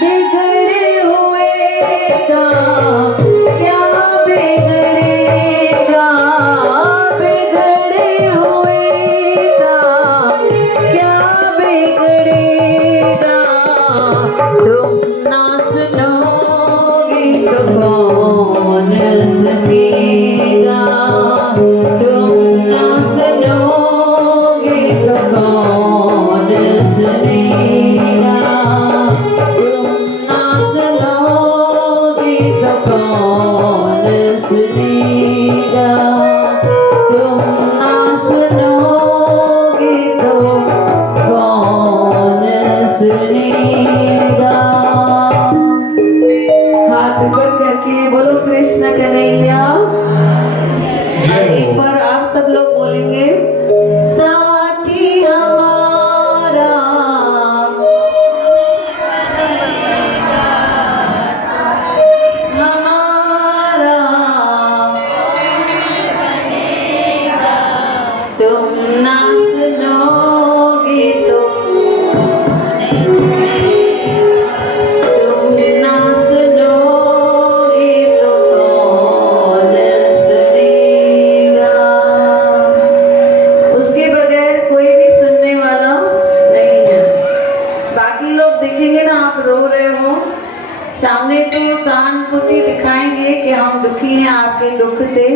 बिगड़े हुए का क्या बिगड़ेगा, बिगड़े हुए का क्या बिगड़ेगा। तुम ना सुनोगे तो कौन सुनेगा, तुम ना सुनोगे तो कौन सुनेगा, तुम ना सुनोगे तो कौन सुनेगा, तुम ना सुनोगे तो कौन सुनेगा। हाथ ऊपर करके बोलो कृष्ण कन्हैया। और एक बार आप सब लोग बोलेंगे, साथी हमारा हमारा तुम ना सुनोगे तो तुम ना सुनोगे तो कौन सुनेगा। उसके बगैर कोई भी सुनने वाला नहीं है। बाकी लोग देखेंगे ना आप रो रहे हो, सामने तो सहानुभूति दिखाएंगे कि हम दुखी हैं आपके दुख से,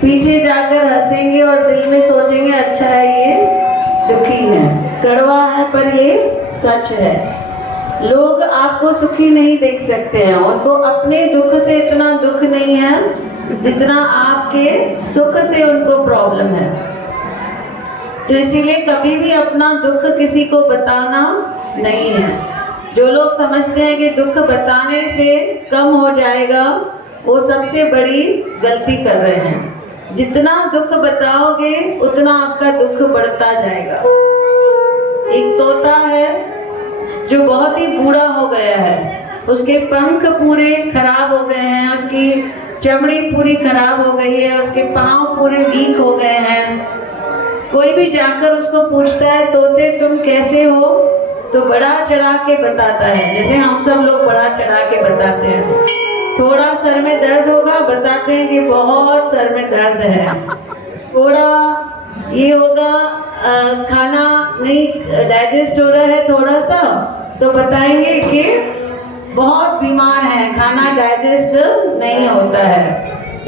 पीछे जाकर हंसेंगे और दिल में सोचेंगे अच्छा है ये दुखी है, कड़वा है पर ये सच है। लोग आपको सुखी नहीं देख सकते हैं, उनको अपने दुख से इतना दुख नहीं है जितना आपके सुख से उनको प्रॉब्लम है। तो इसीलिए कभी भी अपना दुख किसी को बताना नहीं है। जो लोग समझते हैं कि दुख बताने से कम हो जाएगा, वो सबसे बड़ी गलती कर रहे हैं। जितना दुख बताओगे उतना आपका दुख बढ़ता जाएगा। एक तोता है जो बहुत ही बूढ़ा हो गया है, उसके पंख पूरे खराब हो गए हैं, उसकी चमड़ी पूरी खराब हो गई है, उसके पाँव पूरे वीक हो गए हैं। कोई भी जाकर उसको पूछता है तोते तुम कैसे हो, तो बड़ा चढ़ा के बताता है, जैसे हम सब लोग बड़ा चढ़ा के बताते हैं। थोड़ा सर में दर्द होगा, बताते हैं कि बहुत सर में दर्द है। थोड़ा ये होगा खाना नहीं डाइजेस्ट हो रहा है थोड़ा सा, तो बताएंगे कि बहुत बीमार है, खाना डाइजेस्ट नहीं होता है।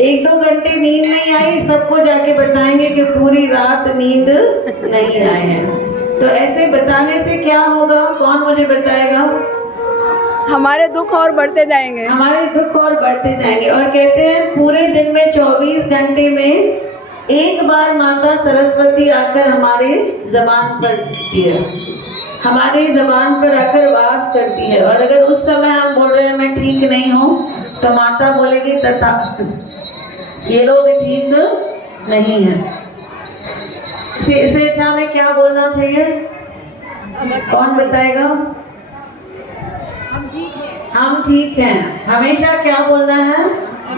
1-2 घंटे नींद नहीं आई, सबको जाके बताएंगे कि पूरी रात नींद नहीं आए हैं। तो ऐसे बताने से क्या होगा, कौन मुझे बताएगा? हमारे दुख और बढ़ते जाएंगे, हमारे दुख और बढ़ते जाएंगे। और कहते हैं पूरे दिन में 24 घंटे में एक बार माता सरस्वती आकर हमारे जबान पर टिकती है, हमारी जबान पर आकर वास करती है। और अगर उस समय हम बोल रहे हैं मैं ठीक नहीं हूँ, तो माता बोलेगी तथास्तु, ये लोग ठीक नहीं है। इससे अच्छा हमें क्या बोलना चाहिए, कौन बताएगा? हम ठीक हैं। हमेशा क्या बोलना है?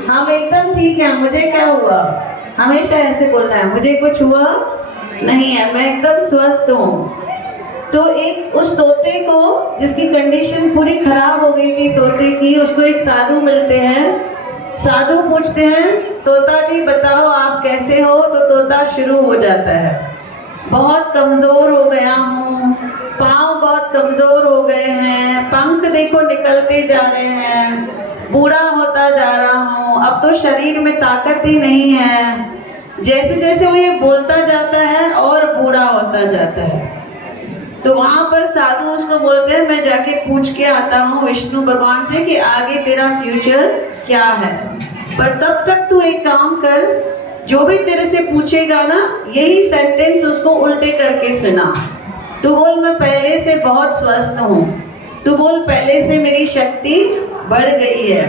हम एकदम ठीक हैं, मुझे क्या हुआ, हमेशा ऐसे बोलना है, मुझे कुछ हुआ नहीं है, मैं एकदम स्वस्थ हूँ। तो एक उस तोते को जिसकी कंडीशन पूरी खराब हो गई थी तोते की, उसको एक साधु मिलते हैं। साधु पूछते हैं तोता जी बताओ आप कैसे हो, तो तोता शुरू हो जाता है, बहुत कमज़ोर हो गया हूँ, पाँव बहुत कमज़ोर हो गए हैं, पंख देखो निकलते जा रहे हैं, बूढ़ा होता जा रहा हूँ, अब तो शरीर में ताकत ही नहीं है। जैसे जैसे वो ये बोलता जाता है और बूढ़ा होता जाता है। तो वहाँ पर साधु उसको बोलते हैं मैं जाके पूछ के आता हूँ विष्णु भगवान से कि आगे तेरा फ्यूचर क्या है, पर तब तक तू एक काम कर, जो भी तेरे से पूछेगा ना यही सेंटेंस उसको उल्टे करके सुना। तू बोल मैं पहले से बहुत स्वस्थ हूँ, तू बोल पहले से मेरी शक्ति बढ़ गई है,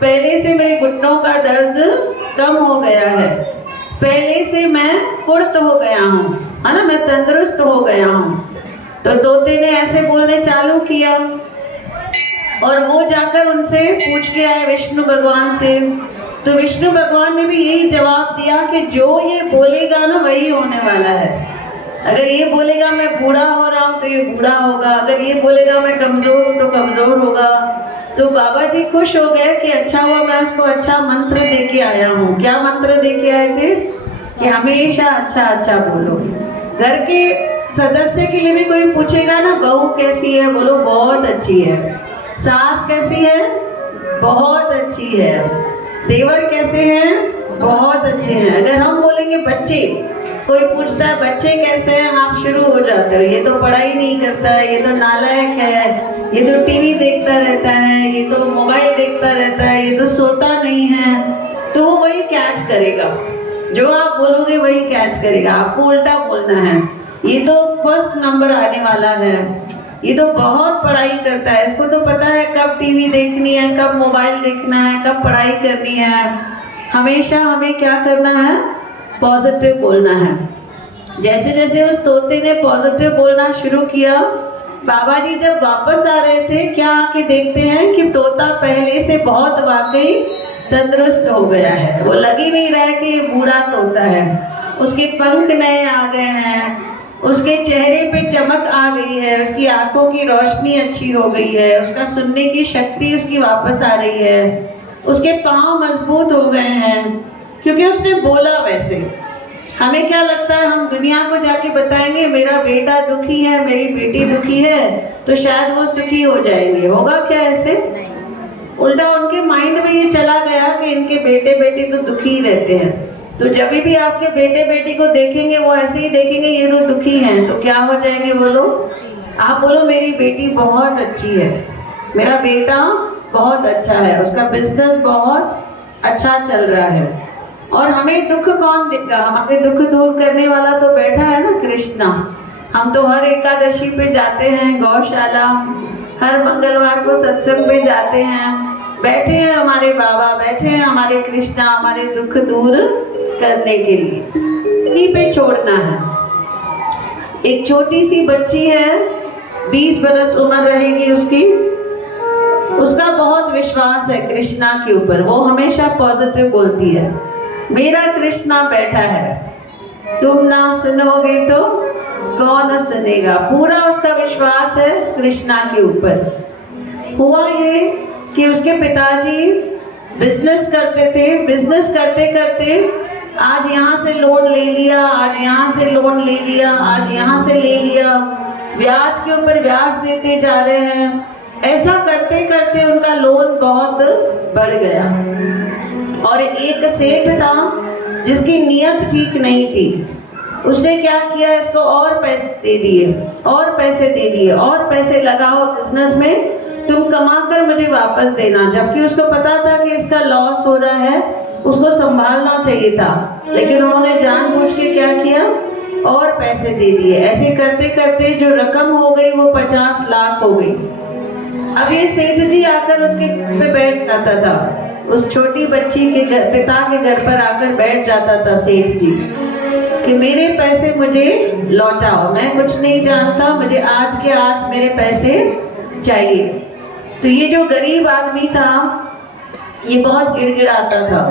पहले से मेरे घुटनों का दर्द कम हो गया है, पहले से मैं फुर्त हो गया हूँ, है ना, मैं तंदुरुस्त हो गया हूँ। तो तोते ने ऐसे बोलने चालू किया और वो जाकर उनसे पूछ के आए विष्णु भगवान से। तो विष्णु भगवान ने भी यही जवाब दिया कि जो ये बोलेगा ना वही होने वाला है। अगर ये बोलेगा मैं बूढ़ा हो रहा हूँ तो ये बूढ़ा होगा, अगर ये बोलेगा मैं कमज़ोर हूँ तो कमज़ोर होगा। तो बाबा जी खुश हो गए कि अच्छा हुआ मैं उसको अच्छा मंत्र दे के आया हूँ। क्या मंत्र दे के आए थे कि हमेशा अच्छा अच्छा बोलो। घर के सदस्य के लिए भी कोई पूछेगा ना, बहू कैसी है, बोलो बहुत अच्छी है। सास कैसी है, बहुत अच्छी है। देवर कैसे हैं, बहुत अच्छे हैं। अगर हम बोलेंगे बच्चे, कोई पूछता है बच्चे कैसे हैं, आप शुरू हो जाते हो, ये तो पढ़ाई नहीं करता है, ये तो नालायक है, ये तो टीवी देखता रहता है, ये तो मोबाइल देखता रहता है, ये तो सोता नहीं है, तो वो वही कैच करेगा। जो आप बोलोगे वही कैच करेगा। आपको उल्टा बोलना है, ये तो फर्स्ट नंबर आने वाला है, ये तो बहुत पढ़ाई करता है, इसको तो पता है कब टीवी देखनी है, कब मोबाइल देखना है, कब पढ़ाई करनी है। हमेशा हमें क्या करना है, पॉजिटिव बोलना है। जैसे जैसे उस तोते ने पॉजिटिव बोलना शुरू किया, बाबा जी जब वापस आ रहे थे, क्या आके देखते हैं कि तोता पहले से बहुत वाकई तंदुरुस्त हो गया है। वो लग ही नहीं रहा है कि ये बूढ़ा तोता है। उसके पंख नए आ गए हैं, उसके चेहरे पे चमक आ गई है, उसकी आंखों की रोशनी अच्छी हो गई है, उसका सुनने की शक्ति उसकी वापस आ रही है, उसके पाँव मजबूत हो गए हैं, क्योंकि उसने बोला वैसे। हमें क्या लगता है, हम दुनिया को जाके बताएंगे मेरा बेटा दुखी है, मेरी बेटी दुखी है, तो शायद वो सुखी हो जाएंगे। होगा क्या ऐसे? उल्टा उनके माइंड में ये चला गया कि इनके बेटे बेटी तो दुखी ही रहते हैं। तो जब भी आपके बेटे बेटी को देखेंगे वो ऐसे ही देखेंगे, ये तो दुखी हैं, तो क्या हो जाएंगे बोलो? आप बोलो मेरी बेटी बहुत अच्छी है, मेरा बेटा बहुत अच्छा है, उसका बिजनेस बहुत अच्छा चल रहा है। और हमें दुख कौन देगा? हमारे दुख दूर करने वाला तो बैठा है ना, कृष्णा। हम तो हर एकादशी पे जाते हैं गौशाला, हर मंगलवार को सत्संग पे जाते हैं, बैठे हैं हमारे बाबा, बैठे हैं हमारे कृष्णा, हमारे दुख दूर करने के लिए। इन्हीं पे छोड़ना है। एक छोटी सी बच्ची है, 20 बरस उम्र रहेगी उसकी, उसका बहुत विश्वास है कृष्णा के ऊपर, वो हमेशा पॉजिटिव बोलती है, मेरा कृष्णा बैठा है, तुम ना सुनोगे तो कौन सुनेगा। पूरा उसका विश्वास है कृष्णा के ऊपर। हुआ ये कि उसके पिताजी बिजनेस करते थे, बिजनेस करते करते आज यहाँ से लोन ले लिया, आज यहाँ से लोन ले लिया, आज यहाँ से ले लिया, ब्याज के ऊपर ब्याज देते जा रहे हैं। ऐसा करते करते उनका लोन बहुत बढ़ गया। और एक सेठ था जिसकी नीयत ठीक नहीं थी, उसने क्या किया, इसको और पैसे दे दिए, और पैसे दे दिए, और पैसे लगाओ बिजनेस में, तुम कमा कर मुझे वापस देना। जबकि उसको पता था कि इसका लॉस हो रहा है, उसको संभालना चाहिए था, लेकिन उन्होंने जानबूझ के क्या किया, और पैसे दे दिए। ऐसे करते करते जो रकम हो गई वो 50 लाख हो गई। अब ये सेठ जी आकर उसके घर पे बैठ जाता था, उस छोटी बच्ची के घर, पिता के घर पर आकर बैठ जाता था सेठ जी कि मेरे पैसे मुझे लौटाओ, मैं कुछ नहीं जानता, मुझे आज के आज मेरे पैसे चाहिए। तो ये जो गरीब आदमी था ये बहुत गिड़गिड़ाता था,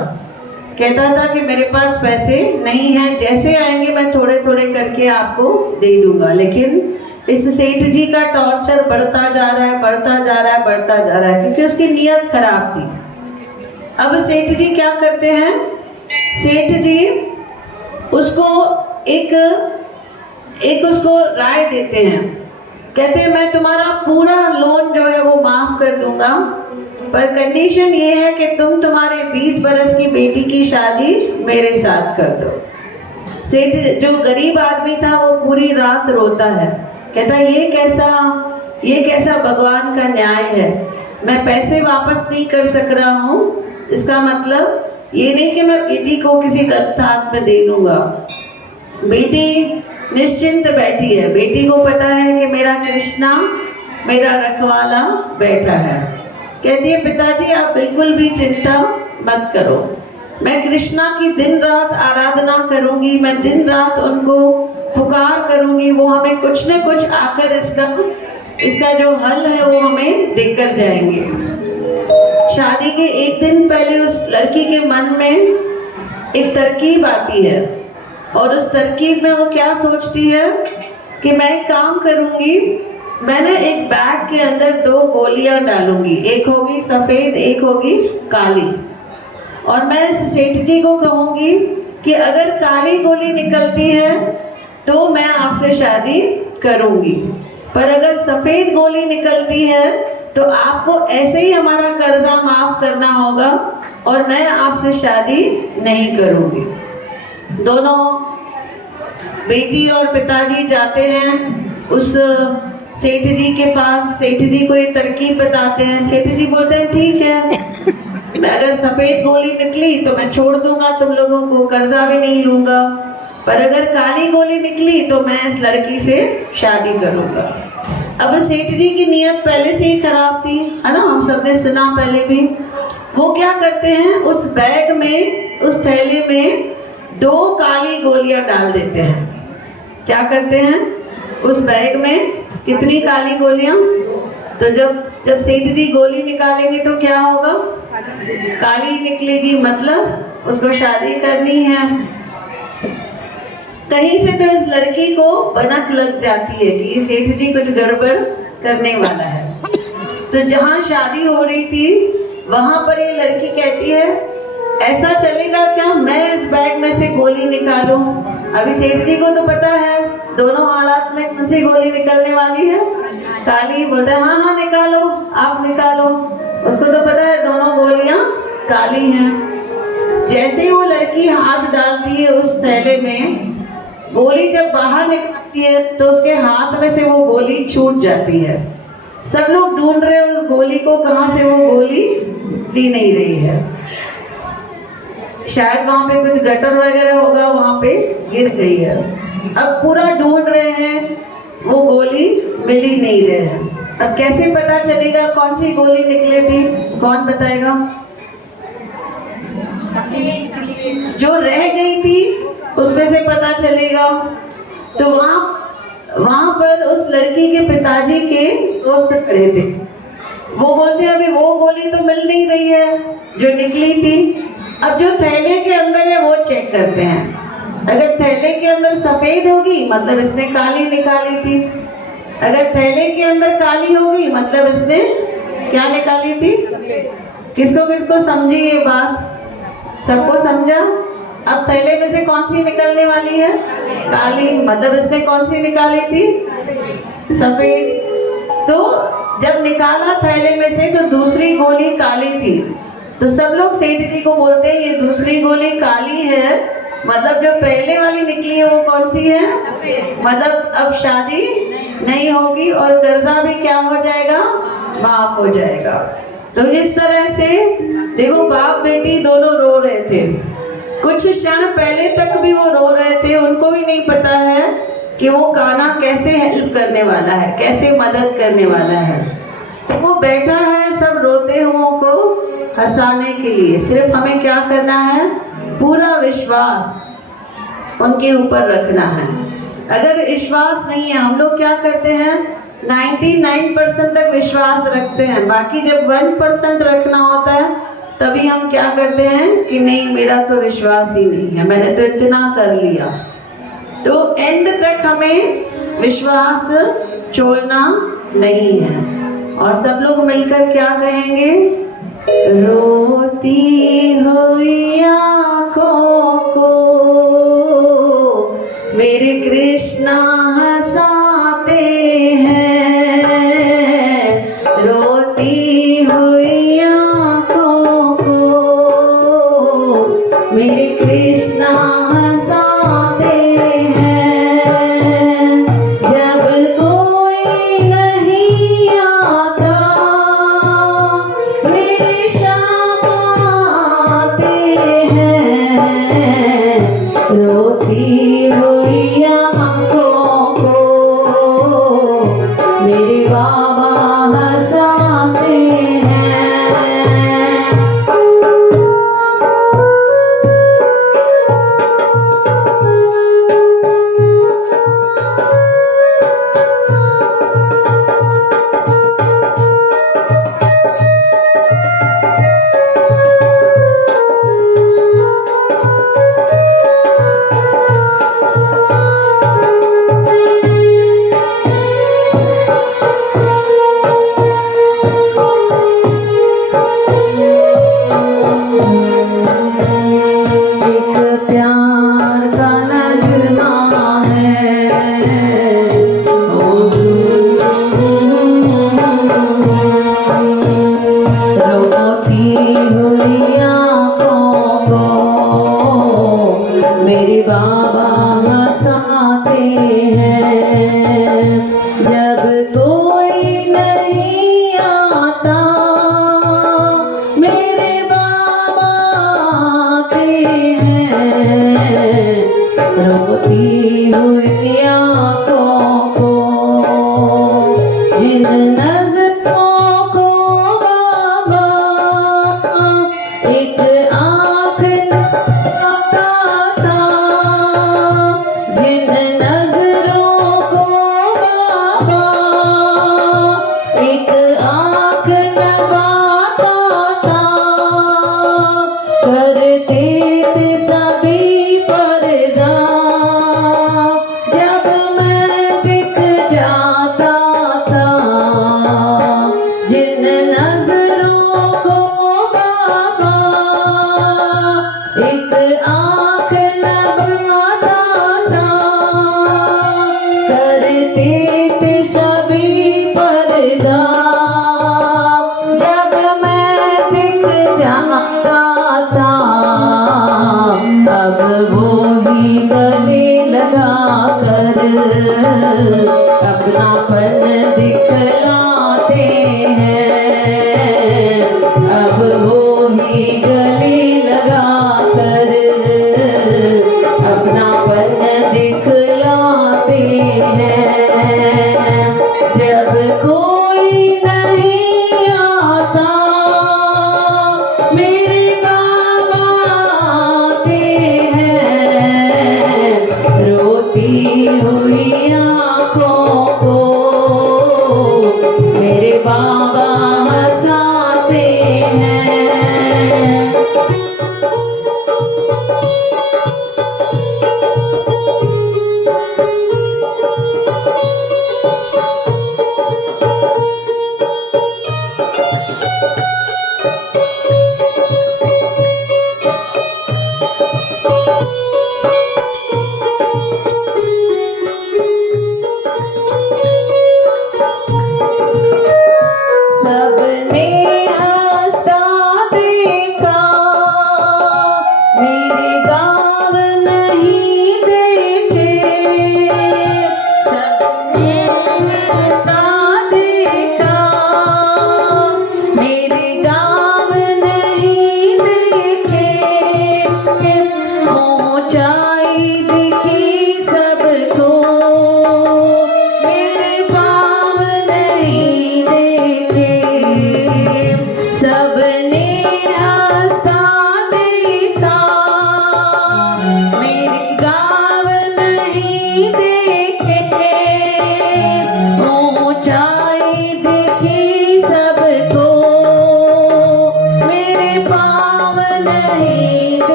कहता था कि मेरे पास पैसे नहीं हैं, जैसे आएंगे मैं थोड़े थोड़े करके आपको दे दूंगा। लेकिन इस सेठ जी का टॉर्चर बढ़ता जा रहा है, बढ़ता जा रहा है, बढ़ता जा रहा है, क्योंकि उसकी नीयत खराब थी। अब सेठ जी क्या करते हैं, सेठ जी उसको एक उसको राय देते हैं, कहते हैं मैं तुम्हारा पूरा लोन जो है वो माफ़ कर दूंगा, पर कंडीशन ये है कि तुम तुम्हारे 20 बरस की बेटी की शादी मेरे साथ कर दो। सेठ जो गरीब आदमी था वो पूरी रात रोता है, कहता ये कैसा भगवान का न्याय है, मैं पैसे वापस नहीं कर सक रहा हूँ, इसका मतलब ये नहीं कि मैं बेटी को किसी गलत हाथ में दे दूँगा। बेटी निश्चिंत बैठी है, बेटी को पता है कि मेरा कृष्णा मेरा रखवाला बैठा है। कहती है पिताजी आप बिल्कुल भी चिंता मत करो, मैं कृष्णा की दिन रात आराधना करूँगी, मैं दिन रात उनको पुकार करूँगी, वो हमें कुछ न कुछ आकर इसका जो हल है वो हमें देकर जाएंगे। शादी के एक दिन पहले उस लड़की के मन में एक तरकीब आती है और उस तरकीब में वो क्या सोचती है कि मैं एक काम करूँगी, मैं ना एक बैग के अंदर 2 गोलियां डालूंगी, एक होगी सफ़ेद एक होगी काली, और मैं सेठ जी को कहूँगी कि अगर काली गोली निकलती है तो मैं आपसे शादी करूँगी, पर अगर सफ़ेद गोली निकलती है तो आपको ऐसे ही हमारा कर्जा माफ़ करना होगा और मैं आपसे शादी नहीं करूँगी। दोनों बेटी और पिताजी जाते हैं उस सेठ जी के पास। सेठ जी को ये तरकीब बताते हैं। सेठ जी बोलते हैं ठीक है, मैं अगर सफ़ेद गोली निकली तो मैं छोड़ दूंगा तुम लोगों को, कर्जा भी नहीं लूँगा, पर अगर काली गोली निकली तो मैं इस लड़की से शादी करूँगा। अब सेठ जी की नीयत पहले से ही खराब थी, है ना, हम सब ने सुना पहले भी। वो क्या करते हैं, उस बैग में, उस थैले में 2 काली गोलियां डाल देते हैं। क्या करते हैं, उस बैग में कितनी काली गोलियां, तो जब सेठ जी गोली निकालेंगे तो क्या होगा, काली निकलेगी, मतलब उसको शादी करनी है। कहीं से तो इस लड़की को भनक लग जाती है कि सेठ जी कुछ गड़बड़ करने वाला है। तो जहाँ शादी हो रही थी वहाँ पर ये लड़की कहती है ऐसा चलेगा क्या, मैं इस बैग में से गोली निकालूं। अभी सेठ जी को तो पता है दोनों हालात में कौन सी गोली निकलने वाली है, काली। बोलता है हाँ हाँ निकालो, आप निकालो। उसको तो पता है दोनों गोलियां काली हैं। जैसे ही वो लड़की हाथ डालती है उस थैले में, गोली जब बाहर निकलती है तो उसके हाथ में से वो गोली छूट जाती है। सब लोग ढूंढ रहे हैं उस गोली को, कहाँ से वो गोली ली नहीं रही है। शायद वहाँ पे कुछ गटर वगैरह होगा, वहाँ पे गिर गई है। अब पूरा ढूंढ रहे हैं, वो गोली मिल ही नहीं रहे हैं। अब कैसे पता चलेगा कौन सी गोली निकली थी, कौन बताएगा? जो रह गई थी उसमें से पता चलेगा। तो वहाँ पर उस लड़की के पिताजी के दोस्त खड़े थे। वो बोलते हैं अभी वो गोली तो मिल नहीं रही है जो निकली थी। अब जो थैले के अंदर है वो चेक करते हैं। अगर थैले के अंदर सफ़ेद होगी मतलब इसने काली निकाली थी, अगर थैले के अंदर काली होगी मतलब इसने क्या निकाली थी। किसको किसको समझी ये बात? सबको समझा? अब थैले में से कौन सी निकलने वाली है? काली, मतलब इसने कौन सी निकाली थी? सफ़ेद। तो जब निकाला थैले में से तो दूसरी गोली काली थी। तो सब लोग सेठ जी को बोलते हैं ये दूसरी गोली काली है, मतलब जो पहले वाली निकली है वो कौन सी है? मतलब अब शादी नहीं होगी और कर्जा भी क्या हो जाएगा? माफ हो जाएगा। तो इस तरह से देखो बाप बेटी दोनों रो रहे थे। कुछ क्षण पहले तक भी वो रो रहे थे, उनको भी नहीं पता है कि वो कान्हा कैसे हेल्प करने वाला है, कैसे मदद करने वाला है। तो वो बैठा है सब रोते हुओं को हंसाने के लिए। सिर्फ हमें क्या करना है? पूरा विश्वास उनके ऊपर रखना है। अगर विश्वास नहीं है, हम लोग क्या करते हैं 99% तक विश्वास रखते हैं, बाकी जब 1% रखना होता है तभी हम क्या करते हैं कि नहीं मेरा तो विश्वास ही नहीं है, मैंने तो इतना कर लिया। तो एंड तक हमें विश्वास छोड़ना नहीं है। और सब लोग मिलकर क्या कहेंगे? रोती हुई आँखों को मेरे कृष्णा हंसाते हैं, रोती हुई आँखों को मेरे कृष्णा हंसाते हैं। जब कोई नहीं आता मेरे श्याम आते हैं,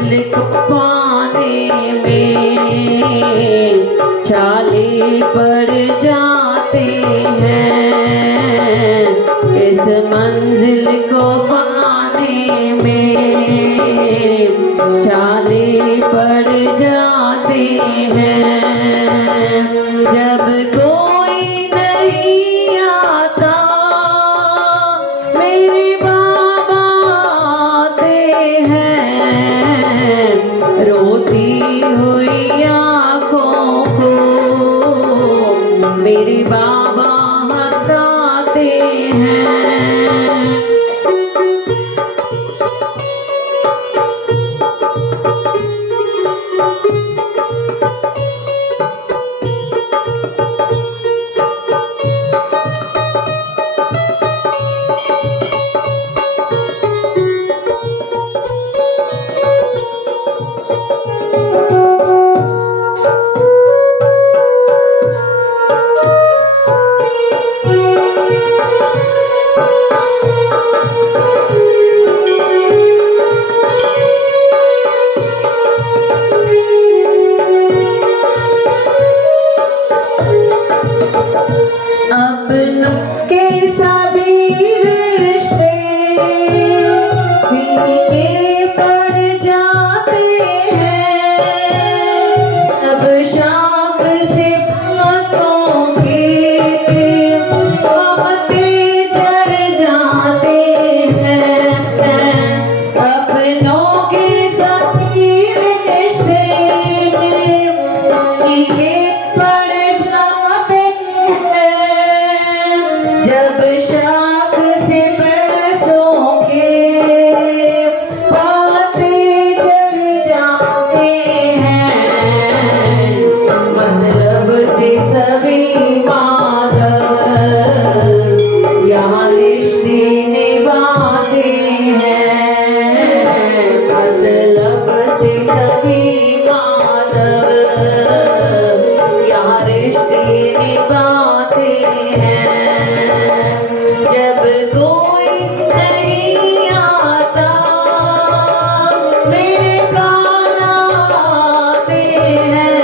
मंजिल को पाने में छाले पड़ जाते हैं। इस मंजिल को पाने में छाले पड़ जाते हैं। जब कोई नहीं आता मेरे बाबा आते हैं। रोती हुई आँखों को मेरे बाबा हंसाते हैं। अपनों के सभी रिश्ते फीके पड़ जाते हैं। अब शाख से बातों के बातें झड़ जाते हैं। अपनों के सभी रिश्ते फीके पड़ जाते हैं। जब शाख से पैसों के पाते चढ़ जाते हैं। मतलब से सभी माधव यहाँ रिश्ते निभाते हैं। मतलब से सभी माधव यहाँ रिश्ते निभाते हैं। जब कोई नहीं आता मेरे कान आते हैं।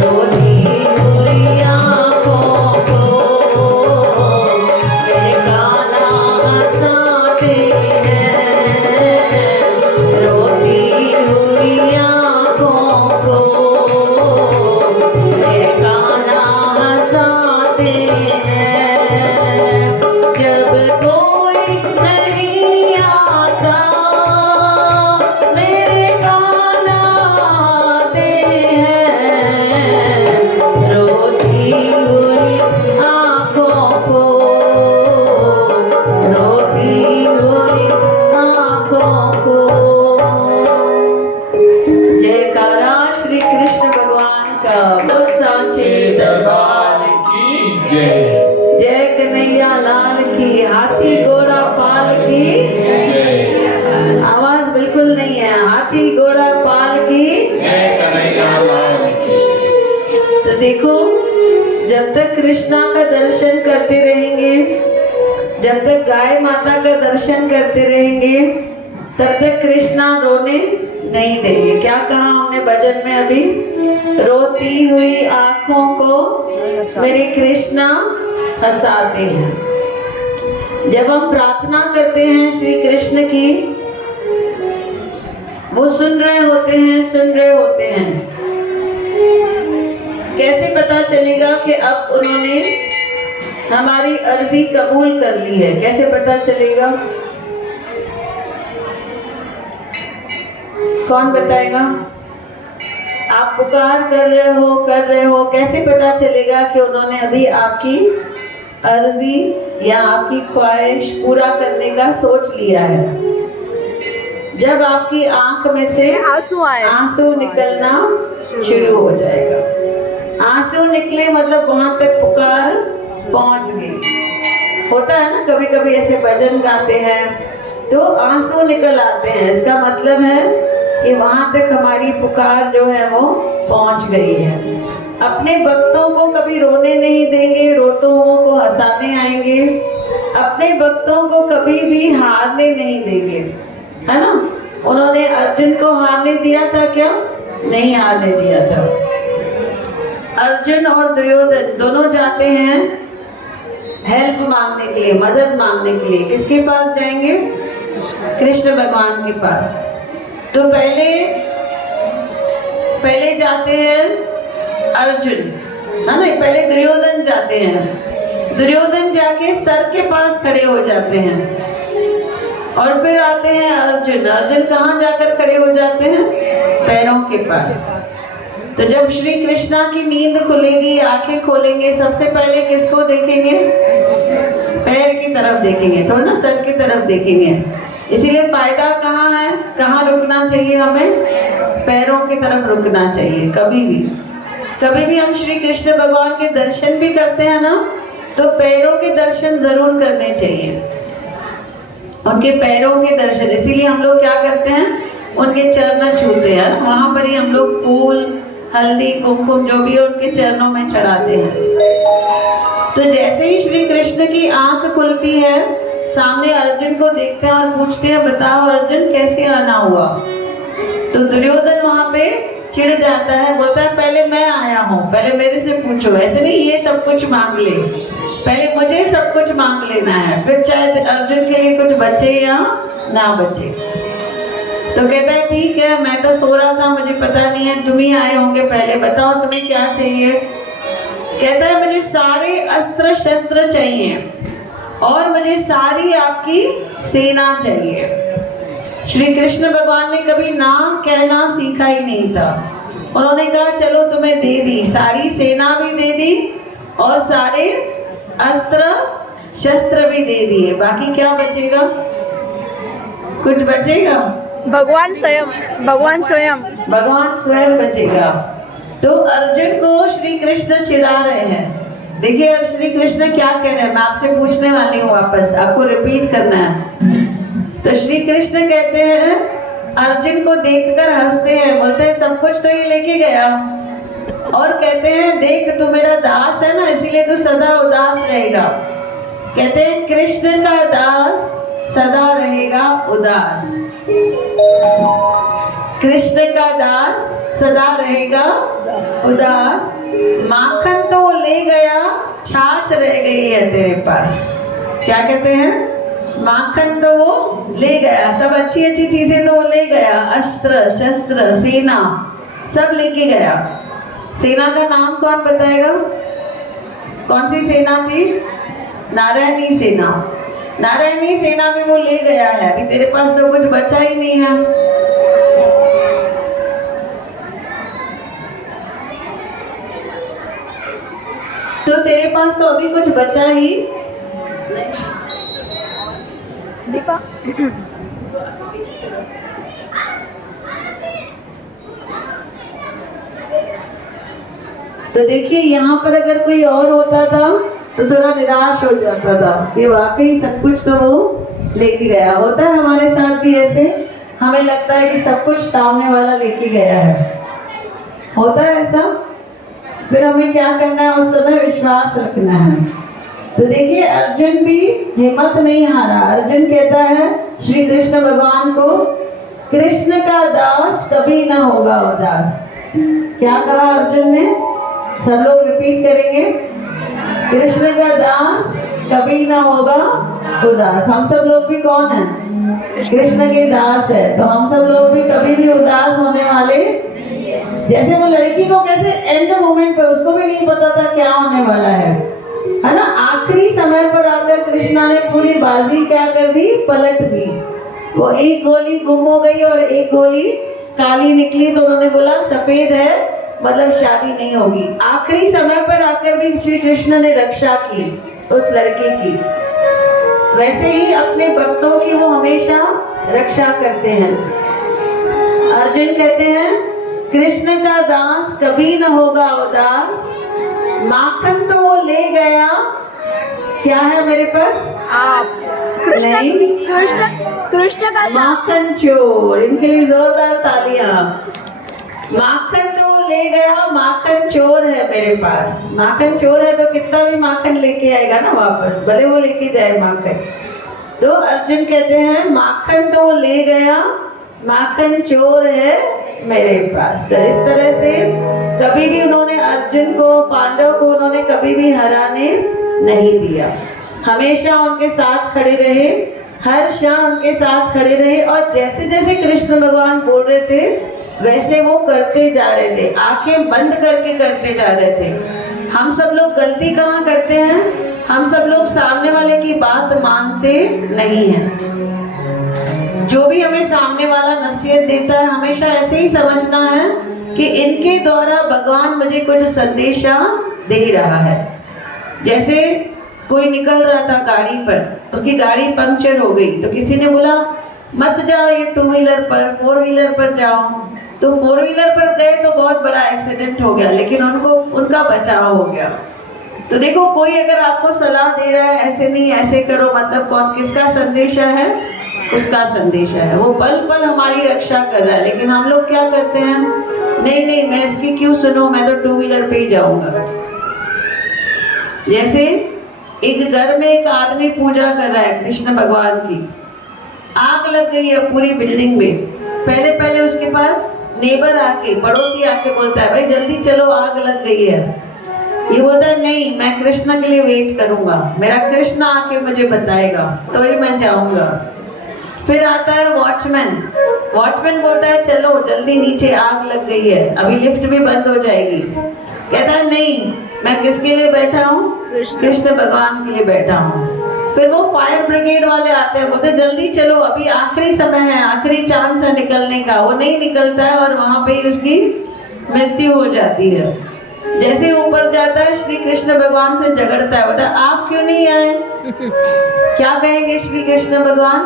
रोती हुई आँखों को मेरे कान हंसाते हैं। रोती हुई आँखों को मेरे कान हंसाते हैं। जब कोई नहीं आता मेरे कान आते हैं। रोती हुई आँखों को रोती हुई आँखों को। जयकारा श्री कृष्ण भगवान का बोल सांचे दरबार की जय। जय कन्हैया लाल की, हाथी घोड़ा पाल की जय। आवाज बिल्कुल नहीं है। हाथी घोड़ा पाल की। जय कन्हैया लाल की। तो देखो, जब तक कृष्णा का दर्शन करते रहेंगे, जब तक गाय माता का दर्शन करते रहेंगे, तब तक कृष्णा रोने नहीं देंगे। क्या कहा हमने भजन में अभी? रोती हुई आंखों को मेरे कृष्णा हंसाते हैं। जब हम प्रार्थना करते हैं श्री कृष्ण की, वो सुन रहे होते हैं। कैसे पता चलेगा कि अब उन्होंने हमारी अर्जी कबूल कर ली है? कैसे पता चलेगा? कौन बताएगा? आप पुकार कर रहे हो, कैसे पता चलेगा कि उन्होंने अभी आपकी अर्जी या आपकी ख्वाहिश पूरा करने का सोच लिया है? जब आपकी आंख में से आंसू निकलना शुरू हो जाएगा। आंसू निकले मतलब वहां तक पुकार पहुंच गई। होता है ना, कभी कभी ऐसे भजन गाते हैं तो आंसू निकल आते हैं। इसका मतलब है कि वहां तक हमारी पुकार जो है वो पहुंच गई है। अपने भक्तों को कभी रोने नहीं देंगे, रोतों को हंसाने आएंगे। अपने भक्तों को कभी भी हारने नहीं देंगे, है ना। उन्होंने अर्जुन को हारने दिया था क्या? नहीं हारने दिया था। अर्जुन और दुर्योधन दोनों जाते हैं हेल्प मांगने के लिए, मदद मांगने के लिए। किसके पास जाएंगे? कृष्ण भगवान के पास। तो पहले जाते हैं अर्जुन, है ना? पहले दुर्योधन जाते हैं। दुर्योधन जाके सर के पास खड़े हो जाते हैं और फिर आते हैं अर्जुन। अर्जुन कहाँ जाकर खड़े हो जाते हैं? पैरों के पास। तो जब श्री कृष्णा की नींद खुलेगी, आंखें खोलेंगे, सबसे पहले किसको देखेंगे? पैर की तरफ देखेंगे, थोड़ा ना सर की तरफ देखेंगे। इसीलिए फायदा कहाँ है? कहाँ रुकना चाहिए हमें? पैरों की तरफ रुकना चाहिए। कभी भी हम श्री कृष्ण भगवान के दर्शन भी करते हैं ना, तो पैरों के दर्शन जरूर करने चाहिए, उनके पैरों के दर्शन। इसीलिए हम लोग क्या करते हैं? उनके चरण छूते हैं, वहां पर ही हम लोग फूल, हल्दी, कुमकुम जो भी है उनके चरणों में चढ़ाते हैं। तो जैसे ही श्री कृष्ण की आंख खुलती है, सामने अर्जुन को देखते हैं और पूछते हैं, बताओ अर्जुन कैसे आना हुआ? तो दुर्योधन वहां पे चिढ़ जाता है, बोलता है पहले मैं आया हूँ, पहले मेरे से पूछो। ऐसे नहीं ये सब कुछ मांग ले, पहले मुझे सब कुछ मांग लेना है, फिर चाहे अर्जुन के लिए कुछ बचे या ना बचे। तो कहता है ठीक है, मैं तो सो रहा था, मुझे पता नहीं है, तुम ही आए होंगे पहले, बताओ तुम्हें क्या चाहिए? कहता है मुझे सारे अस्त्र शस्त्र चाहिए और मुझे सारी आपकी सेना चाहिए। श्री कृष्ण भगवान ने कभी नाम कहना सीखा ही नहीं था। उन्होंने कहा चलो तुम्हें दे दी, सारी सेना भी दे दी और सारे अस्त्र शस्त्र भी दे दिए, बाकी क्या बचेगा? कुछ बचेगा? भगवान स्वयं बचेगा। तो अर्जुन को श्री कृष्ण चिढ़ा रहे हैं। देखिए अब श्री कृष्ण क्या कह रहे हैं, मैं आपसे पूछने वाली हूँ, वापस आपको रिपीट करना है। तो श्री कृष्ण कहते हैं, अर्जुन को देखकर हंसते हैं, बोलते हैं सब कुछ तो ये लेके गया, और कहते हैं देख तू मेरा दास है ना, इसीलिए तू सदा उदास रहेगा। कहते हैं कृष्ण का दास सदा रहेगा उदास, कृष्ण का दास सदा रहेगा उदास। माखन तो ले गया, छाछ रह गई है तेरे पास। क्या कहते हैं? माखन तो वो ले गया, सब अच्छी अच्छी चीजें तो वो ले गया, अस्त्र शस्त्र सेना सब लेके गया। सेना का नाम कौन बताएगा? कौन सी सेना थी? नारायणी सेना। नारायणी सेना में वो ले गया है। अभी तेरे पास तो कुछ बचा ही नहीं है। तो तेरे पास तो अभी कुछ बचा ही दीपा। तो देखिए यहाँ पर अगर कोई और होता था तो थोड़ा निराश हो जाता था कि वाकई सब कुछ तो वो लेके गया। होता है हमारे साथ भी ऐसे, हमें लगता है कि सब कुछ सामने वाला लेके गया है, होता है ऐसा। फिर हमें क्या करना है? उस समय विश्वास रखना है। तो देखिए अर्जुन भी हिम्मत नहीं हारा। अर्जुन कहता है श्री कृष्ण भगवान को, कृष्ण का दास कभी ना होगा उदास। क्या कहा अर्जुन ने? सब लोग रिपीट करेंगे, कृष्ण का दास कभी ना होगा उदास। हम सब लोग भी कौन है? कृष्ण के दास है। तो हम सब लोग भी कभी भी उदास होने वाले, जैसे वो लड़की को कैसे एंड मोमेंट पे उसको भी नहीं पता था क्या होने वाला है ना, आखिरी समय पर आकर कृष्णा ने पूरी बाजी क्या कर दी? पलट दी। वो एक गोली गुम हो गई और एक गोली काली निकली, तो उन्होंने बोला सफेद है मतलब शादी नहीं होगी। आखिरी समय पर आकर भी श्री कृष्ण ने रक्षा की उस लड़के की। वैसे ही अपने भक्तों की वो हमेशा रक्षा करते हैं। अर्जुन कहते हैं कृष्ण का दास कभी न होगा उदास, माखन तो वो ले गया, क्या है मेरे पास? आप कृष्ण का माखन चोर। इनके लिए जोरदार तालियां। माखन तो ले गया, माखन चोर है मेरे पास। माखन चोर है तो कितना भी माखन लेके आएगा ना वापस, भले वो लेके जाए माखन। तो अर्जुन कहते हैं माखन तो ले गया, माखन चोर है मेरे पास। तो इस तरह से कभी भी उन्होंने अर्जुन को, पांडव को उन्होंने कभी भी हराने नहीं दिया। हमेशा उनके साथ खड़े रहे, हर क्षण उनके साथ खड़े रहे, और जैसे जैसे कृष्ण भगवान बोल रहे थे वैसे वो करते जा रहे थे, आंखें बंद करके करते जा रहे थे। हम सब लोग गलती कहाँ करते हैं? हम सब लोग सामने वाले की बात मानते नहीं हैं। जो भी हमें सामने वाला नसीहत देता है हमेशा ऐसे ही समझना है कि इनके द्वारा भगवान मुझे कुछ संदेशा दे रहा है। जैसे कोई निकल रहा था गाड़ी पर, उसकी गाड़ी पंक्चर हो गई, तो किसी ने बोला मत जाओ ये 2 व्हीलर पर, 4 व्हीलर पर जाओ। तो 4 व्हीलर पर गए तो बहुत बड़ा एक्सीडेंट हो गया, लेकिन उनका बचाव हो गया। तो देखो, कोई अगर आपको सलाह दे रहा है ऐसे नहीं ऐसे करो, मतलब कौन किसका संदेशा है? उसका संदेशा है। वो पल पल हमारी रक्षा कर रहा है, लेकिन हम लोग क्या करते हैं? नहीं नहीं, मैं इसकी क्यों सुनूं, मैं तो 2 व्हीलर पे ही जाऊंगा। जैसे एक घर में एक आदमी पूजा कर रहा है कृष्ण भगवान की, आग लग गई है पूरी बिल्डिंग में। पहले पहले उसके पास नेबर आके, पड़ोसी आके बोलता है भाई जल्दी चलो आग लग गई है। ये बोलता है नहीं, मैं कृष्ण के लिए वेट करूंगा, मेरा कृष्ण आके मुझे बताएगा तो ही मैं जाऊंगा। फिर आता है वॉचमैन, वॉचमैन बोलता है चलो जल्दी नीचे आग लग गई है, अभी लिफ्ट भी बंद हो जाएगी। कहता है नहीं, मैं किसके लिए बैठा हूँ? कृष्ण भगवान के लिए बैठा हूँ। फिर वो फायर ब्रिगेड वाले आते हैं, बोलते जल्दी चलो अभी आखिरी समय है, आखिरी चांस है निकलने का। वो नहीं निकलता है और वहां पे ही उसकी मृत्यु हो जाती है। जैसे ऊपर जाता है श्री कृष्ण भगवान से झगड़ता है, बोलता आप क्यों नहीं आए? क्या कहेंगे श्री कृष्ण भगवान?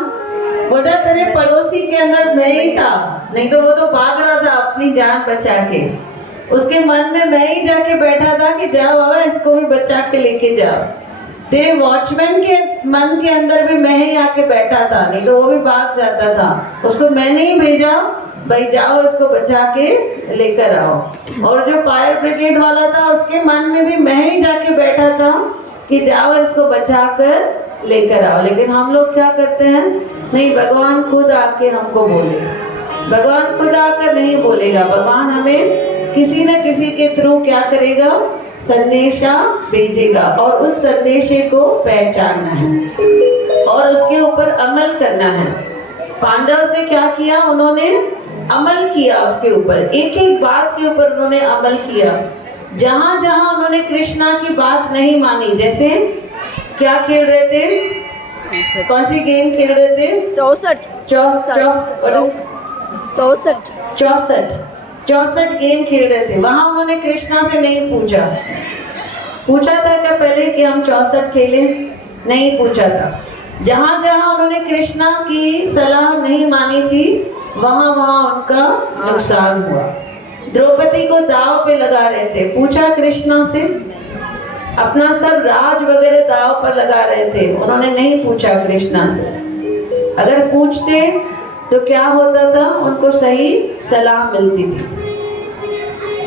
बोलता तेरे पड़ोसी के अंदर मैं ही था, नहीं तो वो तो भाग रहा था अपनी जान बचा के। उसके मन में मैं ही जाके बैठा था कि जाओ बाबा इसको भी बचा के लेके जाओ। तेरे वॉचमैन के मन के अंदर भी मैं ही आके बैठा था, नहीं तो वो भी भाग जाता था। उसको मैंने ही भेजा, भाई जाओ इसको बचा के लेकर आओ। और जो फायर ब्रिगेड वाला था उसके मन में भी मैं ही जाके बैठा था कि जाओ इसको बचा कर लेकर आओ। लेकिन हम लोग क्या करते हैं? नहीं, भगवान खुद आके हमको बोले। भगवान खुद आकर नहीं बोलेगा, भगवान हमें किसी न किसी के थ्रू क्या करेगा? संदेशा भेजेगा, और उस संदेशे को पहचानना है और उसके ऊपर अमल करना है। पांडव ने क्या किया? उन्होंने अमल किया उसके ऊपर, एक एक बात के ऊपर उन्होंने अमल किया। जहां जहां उन्होंने कृष्णा की बात नहीं मानी, जैसे क्या खेल रहे थे? कौन सी गेम खेल रहे थे? 64 गेम खेल रहे थे। वहां उन्होंने कृष्णा से नहीं पूछा था क्या पहले कि हम 64 खेलें? नहीं पूछा था। जहां जहां उन्होंने कृष्णा की सलाह नहीं मानी थी वहां वहां उनका नुकसान हुआ। द्रौपदी को दाव पे लगा रहे थे, पूछा कृष्णा से? अपना सब राज वगैरह दाव पर लगा रहे थे, उन्होंने नहीं पूछा कृष्णा से। अगर पूछते तो क्या होता था? उनको सही सलाह मिलती थी।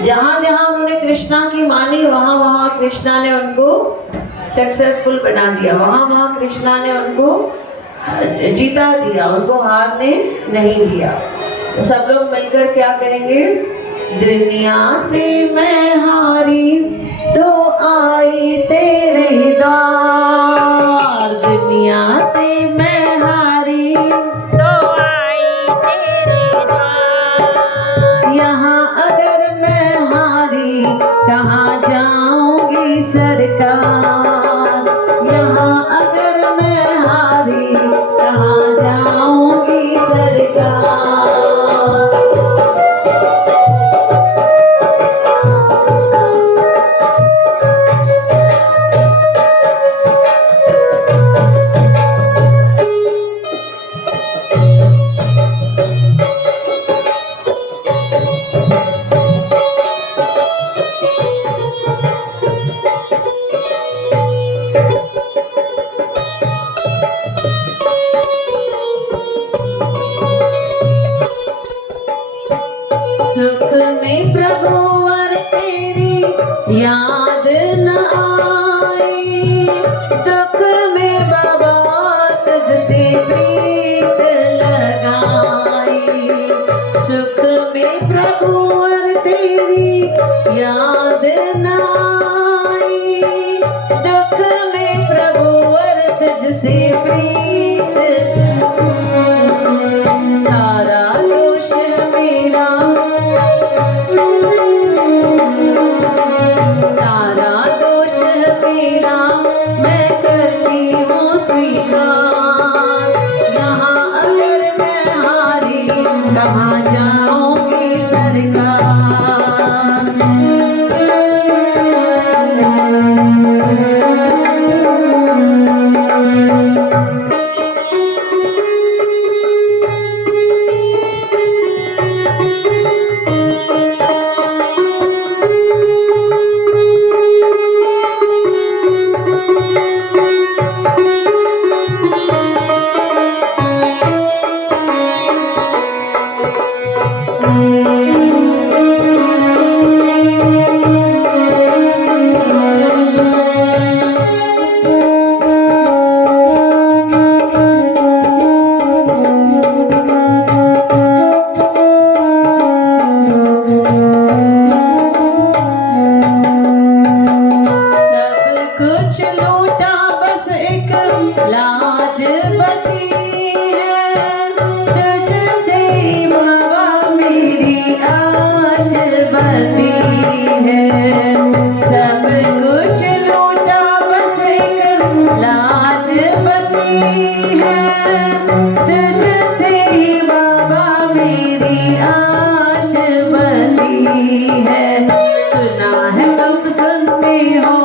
जहां जहां उन्होंने कृष्णा की मानी वहां वहां कृष्णा ने उनको सक्सेसफुल बना दिया, वहां वहां कृष्णा ने उनको जीता दिया, उनको हारने नहीं दिया। तो सब लोग मिलकर क्या करेंगे? दुनिया से मैं हारी तो आई तेरे द्वार, दुनिया से मैं हारी तो आई तेरे द्वार। यहाँ अगर मैं हारी कहाँ जाऊंगी सरकार, यहाँ अगर मैं हारी कहाँ जाऊंगी सरकार। सुख में प्रभु वर तेरी याद न आई, दुख में बाबा तुझसे प्रीत लगाई। सुख में प्रभु और तेरी याद न आई, दुख में प्रभु और तुझसे प्रीत, सारा दोष मेरा, सारा दोष मेरा मैं करती हूँ स्वीकार। यहाँ अगर मैं हारी कहाँ जाऊंगी सरकार। कुछ लूटा बस एक लाज बची है, तुझसे बाबा मेरी आश बंधी है। सब कुछ लूटा बस एक लाज बची है, तुझसे बाबा मेरी आश बंधी है। सुना है तुम सुनते हो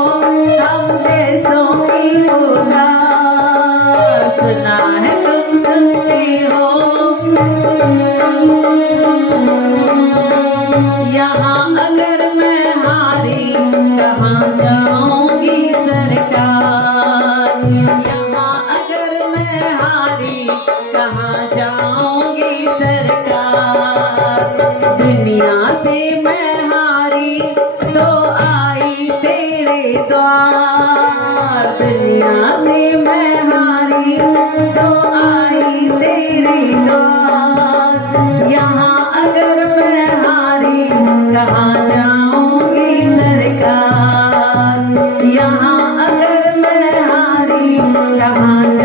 हम जैसों की पुकार, सुना है तुम सुनते हो। यहाँ अगर मैं हारी कहाँ जाऊंगी सरकार। यहाँ अगर मैं हारी कहाँ जाऊंगी सरकार। दुनिया से मैं हारी तो आई तेरे द्वार, दुनिया से मैं हारी तो आई तेरे द्वार। यहाँ अगर मैं हारी कहाँ जाऊंगी सरकार। यहाँ अगर मैं हारी कहाँ